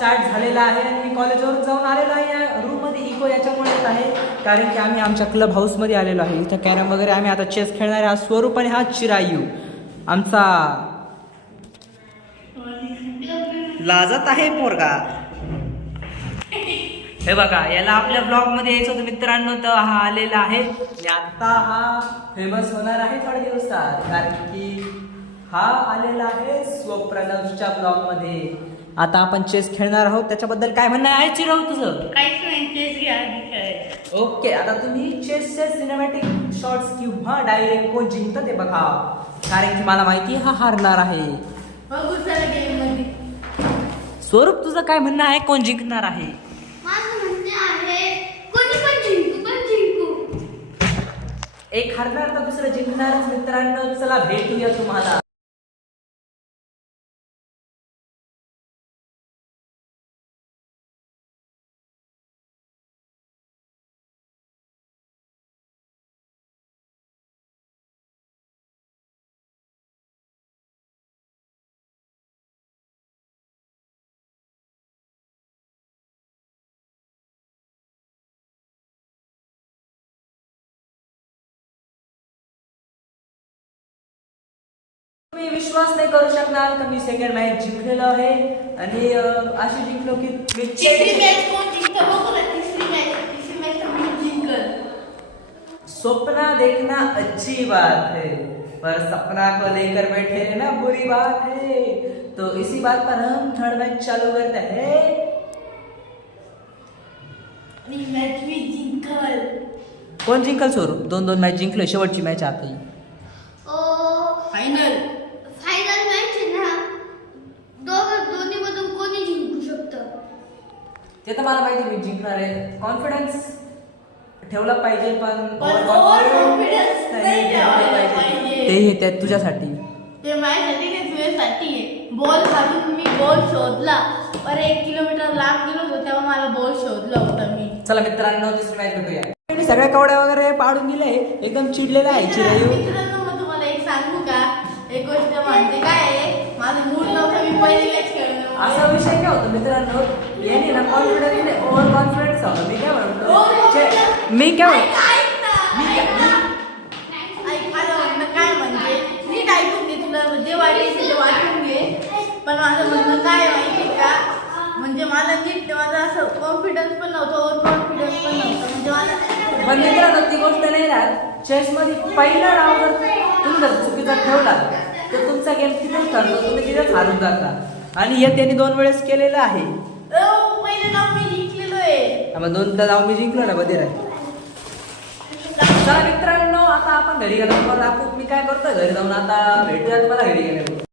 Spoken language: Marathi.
स्टार्ट झालेला आहे आणि मी कॉलेजवरून जाऊन आलेलो आहे. या रूममध्ये इको याच्यामुळे येत आहे कारण की आम्ही आमच्या क्लब हाऊसमध्ये आलेलो आहे. इथं कॅरम वगैरे आम्ही आता चेस खेळणार आहे. हा स्वरूप आणि हा चिरायू आमचा लाजत आहे पोरगा. हे बघा, याला आपल्या ब्लॉग मध्ये यायचं होतं मित्रांनो, तर हा आलेला आहे आणि आता हा फेमस होणार आहे थोड्या दिवसात कारण की हा आलेला आहे स्वप्रणवच्या ब्लॉग मध्ये. आता आपण चेस खेळणार आहोत, त्याच्याबद्दल काय म्हणणं आहे चिराव तुझं? काहीच नाही, चेस घ्या. ओके, आता तुम्ही चेसचे सिनेमॅटिक शॉट्स किंवा डायरेक्ट कोण जिंकतं ते बघा कारण की मला माहिती हा हारणार आहे. बघू चला गेम मध्ये. स्वरूप तुझं काय म्हणणं आहे, कोण जिंकणार आहे? माझं म्हणणे आहे कोणी पण जिंकू. एक हारणार तर दुसरं जिंकणारच मित्रांनो. चला भेटूया तुम्हाला. तुम्ही विश्वास नाही करू शकणार तर मी सेकंड मॅच जिंकलेलो आहे आणि अशी जिंकलो की तिसरी मॅच कोण जिंकतं बघू ना. तिसरी मॅच तर मी जिंकल. सपना देखना अच्छी बात है पर सपना को लेकर बैठे रहना बुरी बात है. तो इसी बात पर हम थर्ड मैच चालू करते हैं. आणि मॅच मी जिंकल. कोण जिंकल स्वरूप? 2-2 मॅच जिंकले, शेवटची मॅच आता फायनल मॅच आहे ना. दोन्ही मधून कोणी जिंकू शकतं ते तर मला माहिती मी जिंकणार आहे. कॉन्फिडन्स ठेवला पाहिजे पण ओव्हर कॉन्फिडन्स नाही ठेवायला पाहिजे. ते त्यात तुझ्यासाठी ते माझ्यासाठी नाही, तुझ्यासाठी आहे. बॉल घालून मी बॉल शोधला. अरे 1 किलोमीटर लांब गेलो होतो तेव्हा मला बॉल शोधला होता मी. चला मित्रांनो, दुसरी मॅच बघूया. सगळ्या कवड्या वगैरे पाडून दिले, एकदम चिडलेला आहे चिरायू. मित्रांनो, मग तुम्हाला एक सांगू का? एक गोष्ट म्हणते काय आहे, माझं मूड नव्हतं, मी पहिली मॅच खेळलो. असा विषय काय होतो मित्रांनो, याने ना कॉन्फिडन्स ओव्हर कॉन्फिडन्स होतो. मी काय म्हणतो, मी काय माझं म्हणणं काय म्हणजे नीट ऐकून घे, तुला जे वाटायचं ते वाटून घे. पण माझं म्हणणं काय माहिती का, म्हणजे मला नीट माझं असं कॉन्फिडन्स पण नव्हतं, ओव्हर कॉन्फिडन्स पण नव्हतं. म्हणजे मला पण मित्रांनो ती गोष्ट नाही राहत. चेसमध्ये पहिला डाव जर तुम्ही जर चुकीचा ठेवला तर तुमचा गेम तिथेच ठरतो, तुम्ही तिथेच हारून जाता आणि हे त्यांनी 2 वेळेस केलेलं आहे. पहिलं डाव मी जिंकलेलो आहे. मग 2दा डाव मी जिंकलो ना बदे राहील. चला मित्रांनो, आता आपण घरी गेलो. मी काय करतो, घरी जाऊन आता भेटूया तुम्हाला घरी गेल्यावर.